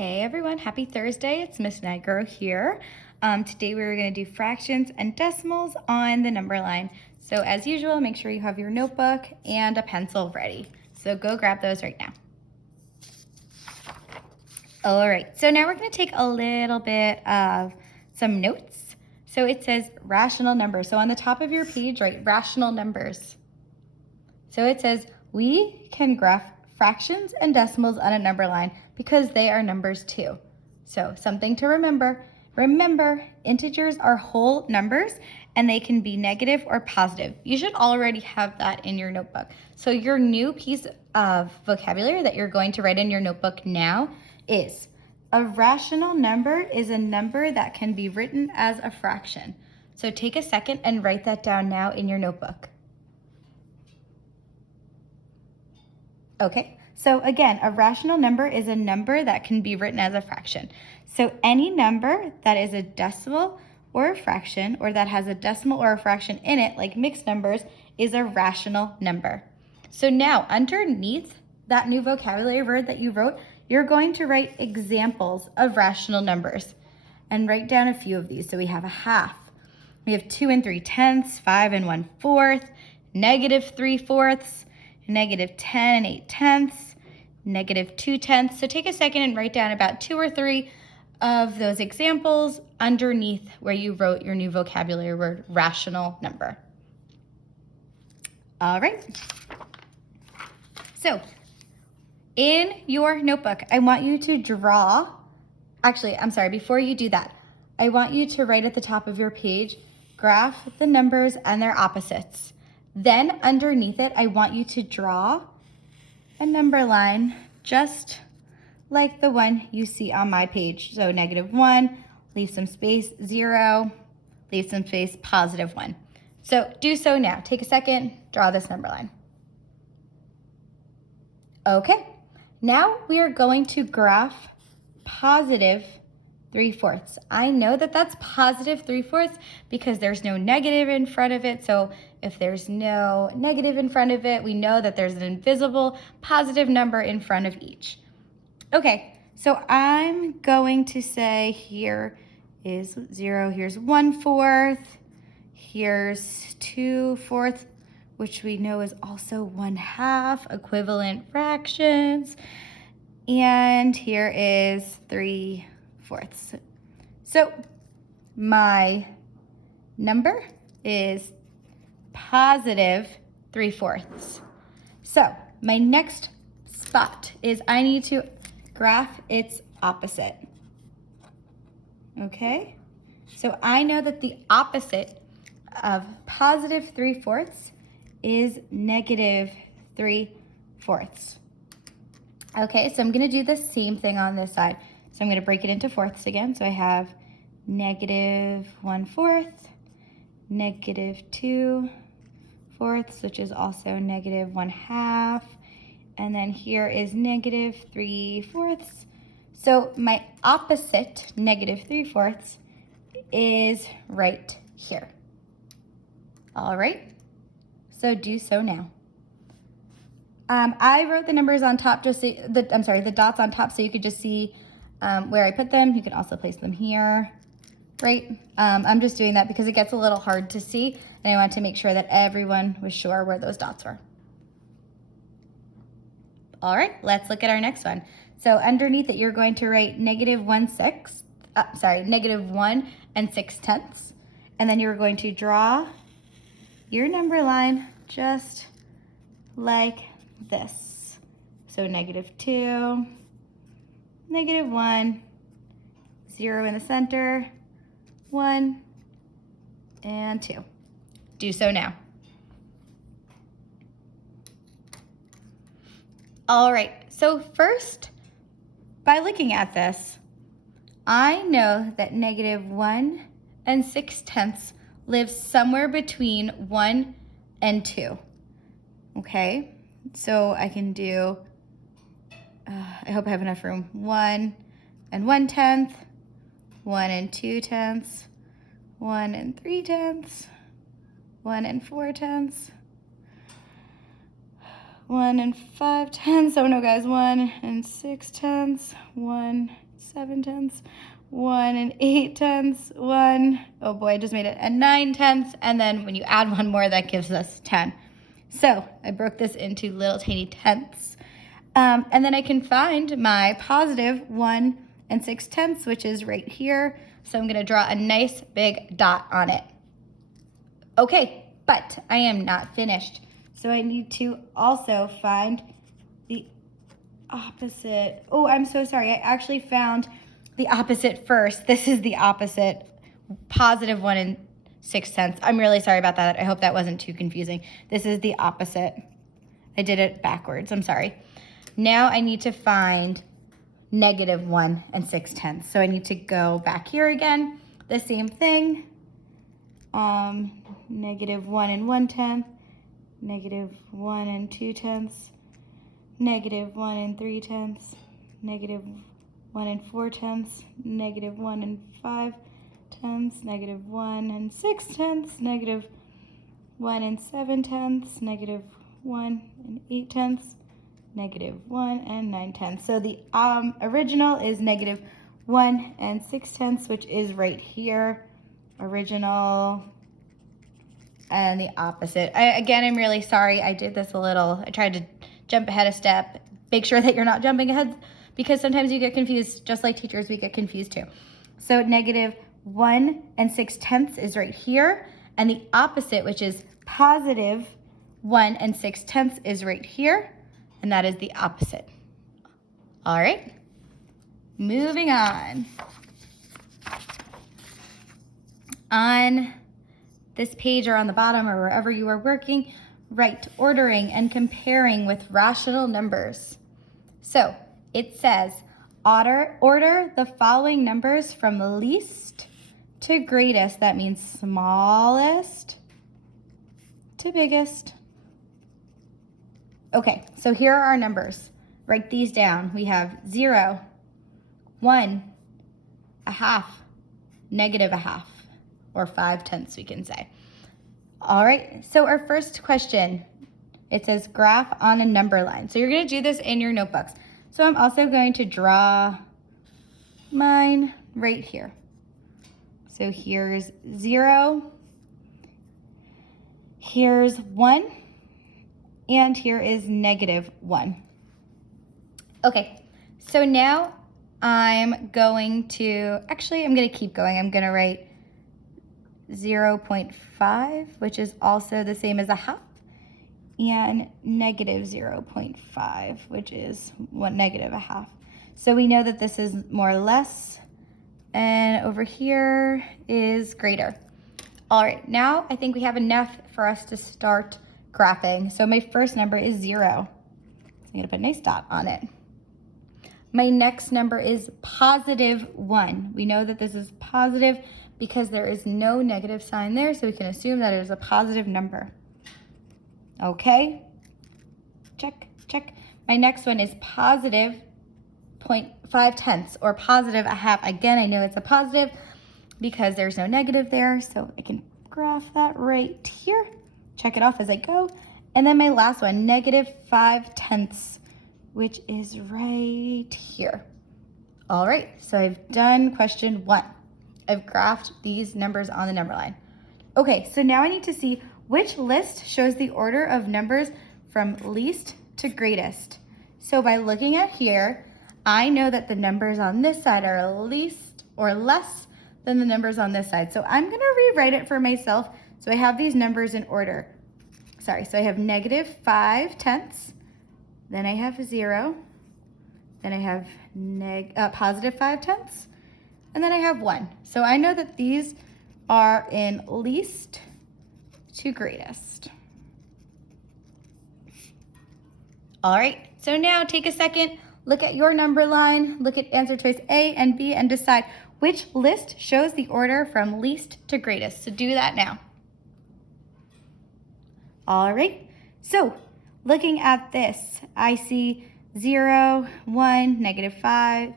Hey everyone, happy Thursday. It's Miss Nigro here. Today we're going to do fractions and decimals on the number line. So as usual, make sure you have your notebook and a pencil ready. So go grab those right now. All right, so now we're going to take a little bit of some notes. So it says rational numbers. So on the top of your page, write rational numbers. So it says we can graph fractions and decimals on a number line because they are numbers too. So something to remember. Remember, integers are whole numbers and they can be negative or positive. You should already have that in your notebook. So your new piece of vocabulary that you're going to write in your notebook now is a rational number is a number that can be written as a fraction. So take a second and write that down now in your notebook. Okay, so again, a rational number is a number that can be written as a fraction. So any number that is a decimal or a fraction, or that has a decimal or a fraction in it, like mixed numbers, is a rational number. So now, underneath that new vocabulary word that you wrote, you're going to write examples of rational numbers and write down a few of these. So we have a half, we have 2 3/10, 5 1/4, negative 3/4, negative 10 8/10, negative 2/10. So take a second and write down about 2 or 3 of those examples underneath where you wrote your new vocabulary word, rational number. All right. So in your notebook, I want you to draw, before you do that, I want you to write at the top of your page, graph the numbers and their opposites. Then underneath it, I want you to draw a number line just like the one you see on my page. So -1, leave some space, 0, leave some space, +1. So do so now. Take a second, draw this number line. Okay, now we are going to graph positive 3/4. I know that that's positive 3/4 because there's no negative in front of it. So if there's no negative in front of it, we know that there's an invisible positive number in front of each. Okay, so I'm going to say here is 0, here's 1/4, here's 2/4, which we know is also 1/2, equivalent fractions, and here is 3/4. So my number is positive 3/4. So my next spot is I need to graph its opposite. Okay, so I know that the opposite of positive 3/4 is negative 3/4. Okay, so I'm going to do the same thing on this side. So I'm going to break it into fourths again. So I have negative 1/4, negative 2/4, which is also negative 1/2. And then here is negative 3/4. So my opposite, negative 3/4, is right here. All right, so do so now. I wrote the numbers on top, the dots on top, so you could just see where I put them. You can also place them here, right? I'm just doing that because it gets a little hard to see, and I wanted to make sure that everyone was sure where those dots were. All right, let's look at our next one. So underneath it, you're going to write negative 1 6, negative 1 6/10, and then you're going to draw your number line just like this. So -2, -1, 0 in the center, 1, and 2. Do so now. All right, so first, by looking at this, I know that -1 6/10 lives somewhere between 1 and 2. Okay, so I can do, I hope I have enough room, 1 1/10, 1 2/10, 1 3/10, 1 4/10, 1 5/10. Oh no, guys, 1 6/10, 1 7/10, 1 8/10, 1, oh boy, I just made it, and 9/10, and then when you add one more, that gives us 10. So I broke this into little tiny tenths. And then I can find my positive 1 6/10, which is right here. So I'm gonna draw a nice big dot on it. Okay, but I am not finished. So I need to also find the opposite. Oh, I'm so sorry. I actually found the opposite first. This is the opposite, positive 1 6/10. I'm really sorry about that. I hope that wasn't too confusing. This is the opposite. I did it backwards. I'm sorry. Now I need to find negative 1 6/10. So I need to go back here again. The same thing. Negative 1 1/10. Negative 1 2/10. Negative 1 3/10. Negative 1 4/10. Negative 1 5/10. Negative 1 6/10. Negative 1 7/10. Negative 1 8/10. Negative 1 9/10. So the original is negative 1 6/10, which is right here. Original. And the opposite. Again, I'm really sorry. I did this a little. I tried to jump ahead a step. Make sure that you're not jumping ahead because sometimes you get confused. Just like teachers, we get confused too. So negative 1 6/10 is right here. And the opposite, which is positive 1 6/10 is right here. And that is the opposite. All right. Moving on. On this page or on the bottom or wherever you are working, write ordering and comparing with rational numbers. So it says, order the following numbers from least to greatest. That means smallest to biggest. Okay, so here are our numbers. Write these down. We have 0, 1, 1/2, negative 1/2. Or 5/10, we can say. All right, so our first question, it says graph on a number line. So you're gonna do this in your notebooks. So I'm also going to draw mine right here. So here's 0, here's 1, and here is negative 1. Okay, so now I'm going to keep going. I'm gonna write 0.5, which is also the same as 1/2, and negative 0.5, which is negative 1/2. So we know that this is more or less, and over here is greater. All right, now I think we have enough for us to start graphing. So my first number is 0. So I'm gonna put a nice dot on it. My next number is positive 1. We know that this is positive because there is no negative sign there, so we can assume that it is a positive number. Okay, check, check. My next one is positive 0.5 or positive 1/2. Again, I know it's a positive because there's no negative there, so I can graph that right here. Check it off as I go. And then my last one, negative 5/10, which is right here. All right, so I've done question 1. I've graphed these numbers on the number line. Okay, so now I need to see which list shows the order of numbers from least to greatest. So by looking at here, I know that the numbers on this side are least or less than the numbers on this side. So I'm gonna rewrite it for myself. So I have these numbers in order. Sorry, so I have negative 5/10, then I have 0, then I have positive 5/10, and then I have 1. So I know that these are in least to greatest. All right, so now take a second, look at your number line, look at answer choice A and B, and decide which list shows the order from least to greatest. So do that now. All right, so looking at this, I see 0, 1, negative 5,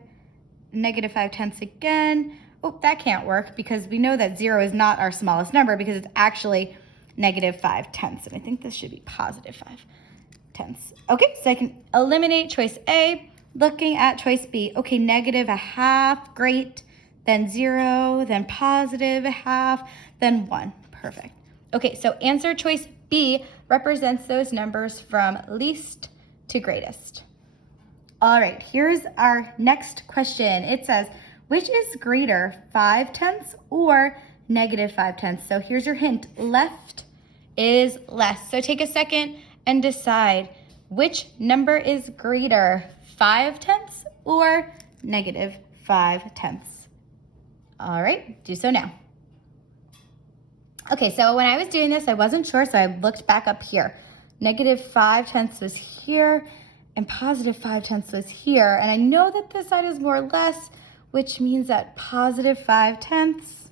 negative 5/10 again. Oh, that can't work because we know that 0 is not our smallest number because it's actually negative 5/10. And I think this should be positive 5/10. Okay, so I can eliminate choice A. looking at choice B. Okay, negative a half, great. Then 0, then positive a half, then 1. Perfect. Okay, so answer choice B represents those numbers from least to greatest. All right, here's our next question. It says, which is greater, 5/10 or -5/10? So here's your hint, left is less. So take a second and decide which number is greater, 5/10 or -5/10. All right, do so now. Okay, so when I was doing this, I wasn't sure, so I looked back up here. -5/10 was here, and +5/10 was here. And I know that this side is more or less, which means that +5/10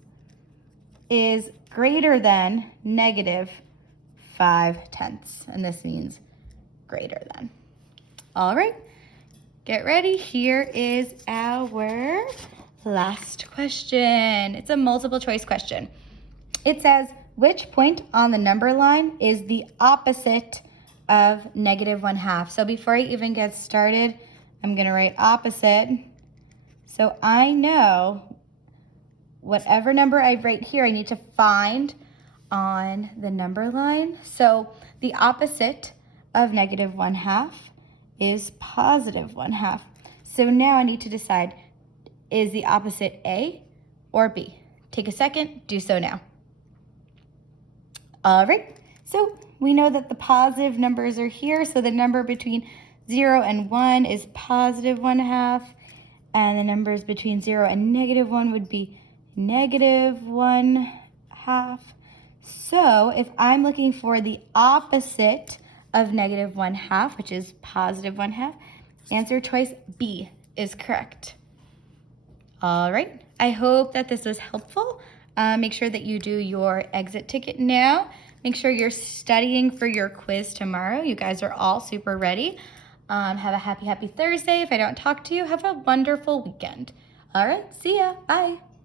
is greater than -5/10. And this means greater than. All right, get ready. Here is our last question. It's a multiple choice question. It says, which point on the number line is the opposite of -1/2? So before I even get started, I'm gonna write opposite. So I know whatever number I write here, I need to find on the number line. So the opposite of -1/2 is +1/2. So now I need to decide, is the opposite A or B? Take a second, do so now. All right, so we know that the positive numbers are here. So the number between 0 and 1 is +1/2. And the numbers between 0 and -1 would be -1/2. So if I'm looking for the opposite of -1/2, which is +1/2, answer choice B is correct. All right, I hope that this was helpful. Make sure that you do your exit ticket now. Make sure you're studying for your quiz tomorrow. You guys are all super ready. Have a happy Thursday. If I don't talk to you, have a wonderful weekend. All right, see ya. Bye.